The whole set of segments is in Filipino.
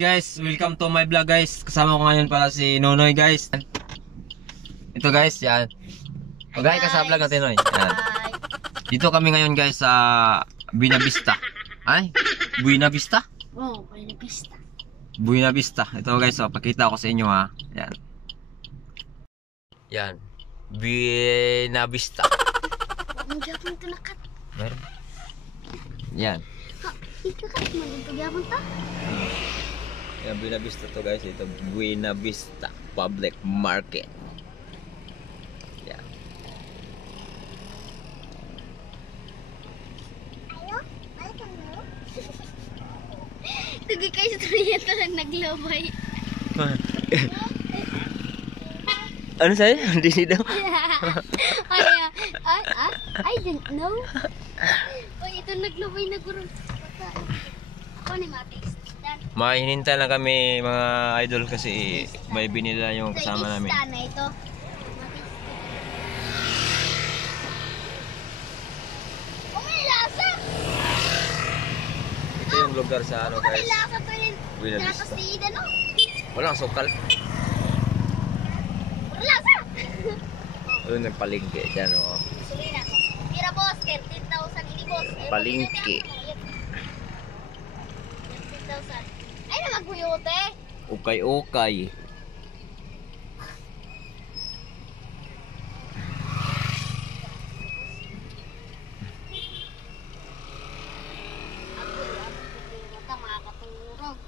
Guys, welcome to my vlog guys. Kasama ko ngayon pala si Nonoy guys. Ito guys, yan. Mag-hi ka sa vlog natin, Noy. Yan. Dito kami ngayon guys sa Buena Vista. Ay, Buena Vista? Oh, Buena Vista. Buena Vista. Ito guys, pakita ko sa inyo ha. Yan. Yan. Buena Vista. Ang gapon ito nakat. Meron. Yan. Ha, ikakat mo ito gapon ta? Yan, Buena Vista to guys. Ito Buena Vista Public Market. Yan. Tugi kayo sa tuloy ito lang naglabay. Ano sa'yo? Hindi daw. I didn't know. Oy, ito naglabay na guro. Ako ni Matis. Mahinintay lang kami mga idol kasi may binila yung kasama namin. Na ito. Oh, may lasa. Ito yung lugar sa ano May guys. lasa to rin. Buena Vista. Nakasida, no? Walang sukal. Wala lasa. Ayun yung palengke dyan o. Sulina. Mira boss, 10,000 ini boss. Palengke. 10,000. Ay na magbuyote. Ukay-ukay. Mata makakaturog.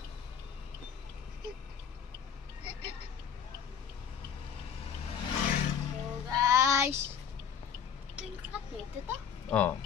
So guys. Ito yung kakat nito to. Oh.